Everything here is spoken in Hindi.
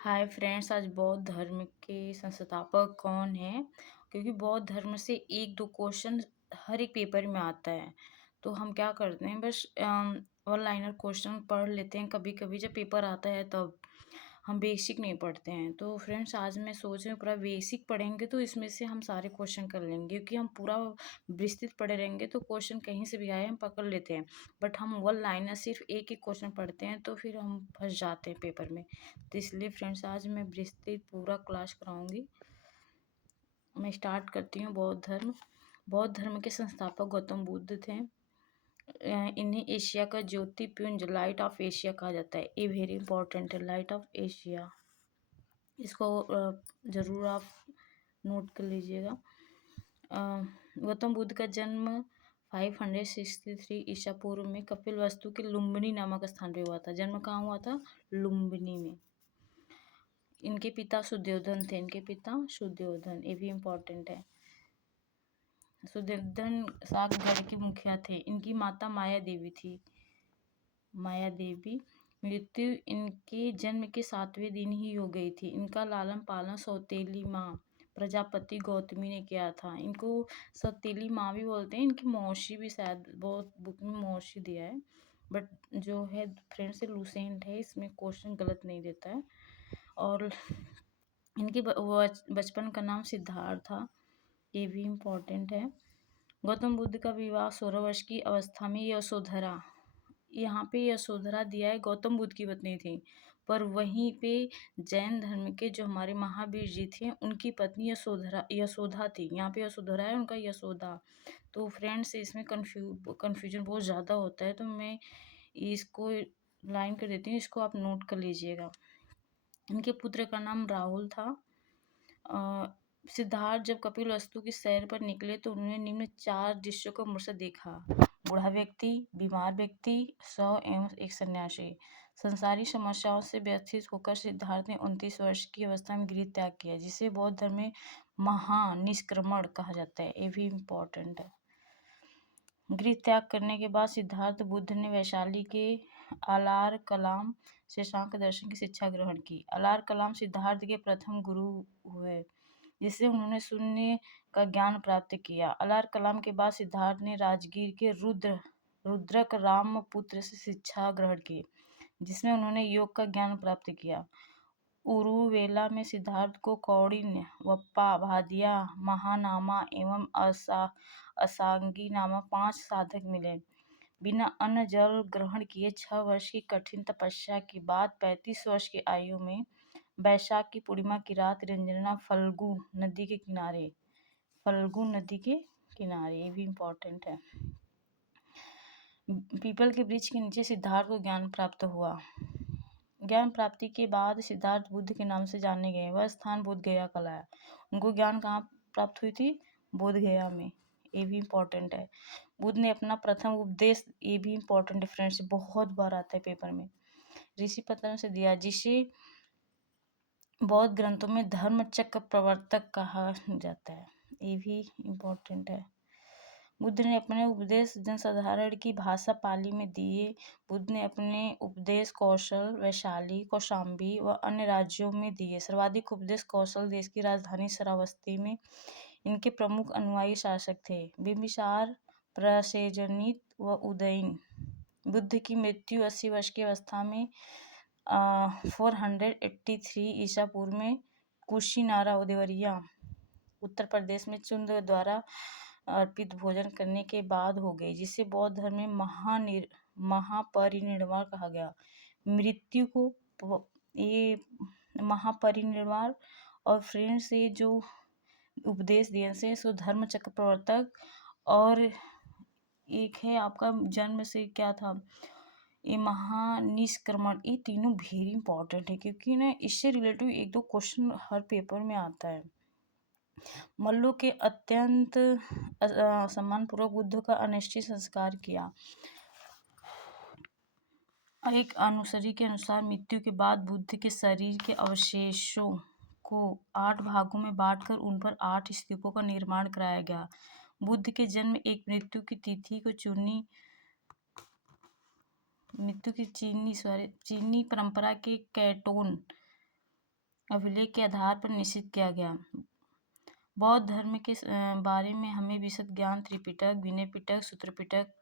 हाय फ्रेंड्स, आज बौद्ध धर्म के संस्थापक कौन हैं? क्योंकि बौद्ध धर्म से 1-2 क्वेश्चन हर एक पेपर में आता है। तो हम क्या करते हैं, बस वन लाइनर क्वेश्चन पढ़ लेते हैं कभी-कभी जब पेपर आता है तब। हम बेसिक नहीं पढ़ते हैं। तो फ्रेंड्स, आज मैं सोच रही हूँ पूरा बेसिक पढ़ेंगे तो इसमें से हम सारे क्वेश्चन कर लेंगे, क्योंकि हम पूरा विस्तृत पढ़े रहेंगे तो क्वेश्चन कहीं से भी आए हम पकड़ लेते हैं। बट हम वन लाइनर सिर्फ एक ही क्वेश्चन पढ़ते हैं तो फिर हम फँस जाते हैं पेपर में। तो इसलिए फ्रेंड्स, आज मैं विस्तृत पूरा क्लास कराऊंगी। मैं स्टार्ट करती हूँ। बौद्ध धर्म के संस्थापक गौतम बुद्ध थे। इन्हें एशिया का ज्योतिपुंज, लाइट ऑफ एशिया कहा जाता है। ये वेरी इंपॉर्टेंट है, लाइट ऑफ एशिया। इसको ज़रूर आप नोट कर लीजिएगा। गौतम बुद्ध का जन्म 563 ईसा पूर्व में कपिलवस्तु के लुम्बिनी नामक स्थान पे हुआ था। जन्म कहाँ हुआ था? लुम्बिनी में। इनके पिता सुद्योधन थे। ये भी इम्पोर्टेंट है। सुद्योधन सातगढ़ के मुखिया थे। इनकी माता माया देवी थी। मृत्यु इनके जन्म के 7वें दिन ही हो गई थी। इनका लालन पालन सौतेली माँ प्रजापति गौतमी ने किया था। इनको सौतेली माँ भी बोलते हैं। इनकी मौसी भी, शायद बहुत बुक में मौसी दिया है, बट जो है फ्रेंड्स लूसेंट है, इसमें क्वेश्चन गलत नहीं देता है। और इनके बचपन का नाम सिद्धार्थ था। ये भी इम्पोर्टेंट है। गौतम बुद्ध का विवाह 16 वर्ष की अवस्था में यशोधरा, यहाँ पे यशोधरा दिया है, गौतम बुद्ध की पत्नी थी। पर वहीं पे जैन धर्म के जो हमारे महावीर जी थे, उनकी पत्नी यशोधा थी। यहाँ पे यशोधरा है, उनका यशोदा। तो फ्रेंड्स, इसमें कन्फ्यूजन बहुत ज़्यादा होता है, तो मैं इसको लाइन कर देती हूँ, इसको आप नोट कर लीजिएगा। इनके पुत्र का नाम राहुल था। सिद्धार्थ जब कपिलवस्तु की सैर पर निकले तो उन्होंने निम्न 4 दृश्यों को मुड़ से देखा: बूढ़ा व्यक्ति, बीमार व्यक्ति, शव एवं एक सन्यासी। संसारी समस्याओं से व्यथित होकर सिद्धार्थ ने 29 वर्ष की अवस्था में गृह त्याग किया, जिसे बौद्ध धर्म में महानिष्क्रमण कहा जाता है। ये भी इम्पोर्टेंट है। गृह त्याग करने के बाद सिद्धार्थ बुद्ध ने वैशाली के अलार कलाम से सांख्य दर्शन की शिक्षा ग्रहण की। अलार कलाम सिद्धार्थ के प्रथम गुरु हुए, जिससे उन्होंने शून्य का ज्ञान प्राप्त किया। अलार कलाम के बाद सिद्धार्थ ने राजगीर के रुद्रक रामपुत्र से शिक्षा ग्रहण की, जिसमें उन्होंने योग का ज्ञान प्राप्त किया। उरुवेला में सिद्धार्थ को कौंडिन्य, वप्पा, भादिया, महानामा एवं असांगी नामक 5 साधक मिले। बिना अन्न जल ग्रहण किए 6 वर्ष की कठिन तपस्या के बाद 35 वर्ष की आयु में वैशाख की पूर्णिमा की रात रंजना फल्गु नदी के किनारे, ये भी इम्पोर्टेंट है। पीपल के वृक्ष के नीचे सिद्धार्थ को ज्ञान प्राप्त हुआ। ज्ञान प्राप्ति के बाद सिद्धार्थ बुद्ध के नाम से जाने गए। वह स्थान बोध गया कहलाया। उनको ज्ञान कहाँ प्राप्त हुई थी? बोध गया में। ये भी इम्पोर्टेंट है। बुद्ध ने अपना प्रथम उपदेश, ये भी इम्पोर्टेंट है फ्रेंड्स, बहुत बार आता है पेपर में, ऋषि पतन से दिया, जिसे बौद्ध ग्रंथों में धर्म चक्र प्रवर्तक कहा जाता है। ये भी इम्पोर्टेंट है। बुद्ध ने अपने उपदेश जनसाधारण की भाषा पाली में दिए। बुद्ध ने अपने उपदेश कौशल वैशाली, कौशाम्बी व अन्य राज्यों में दिए। सर्वाधिक उपदेश कौशल देश की राजधानी श्रावस्ती में। इनके प्रमुख अनुयायी शासक थे बिम्बिसार, प्रसेनजित व उदयन। बुद्ध की मृत्यु 80 वर्ष की अवस्था में 483 ईसा पूर्व में कुशीनारा, देवरिया, उत्तर प्रदेश में चुंद द्वारा अर्पित भोजन करने के बाद हो गई, जिसे बौद्ध धर्म में महापरिनिर्वाण कहा गया। मृत्यु को ये महापरिनिर्वाण। और फ्रेंड्स, ये जो उपदेश दिए से सो धर्म चक्र प्रवर्तक, और एक है आपका जन्म से क्या था, ये महानिष्क्रमण। ये तीनों वेरी इंपॉर्टेंट है, क्योंकि ना इससे रिलेटिव 1-2 क्वेश्चन हर पेपर में आता है। मल्लों के अत्यंत सम्मानपूर्वक बुद्ध का अनिश्चित संस्कार किया। एक अनुसारी के अनुसार मृत्यु के बाद बुद्ध के शरीर के अवशेषों को 8 भागों में बांटकर उन पर 8 स्तूपों का निर्माण कराया गया। बुद्ध के जन्म एक मृत्यु की तिथि को चीनी परंपरा के कैटोन अभिलेख के आधार पर निश्चित किया गया। बौद्ध धर्म के बारे में हमें विशद ज्ञान त्रिपिटक, विनय पिटक, सूत्र पिटक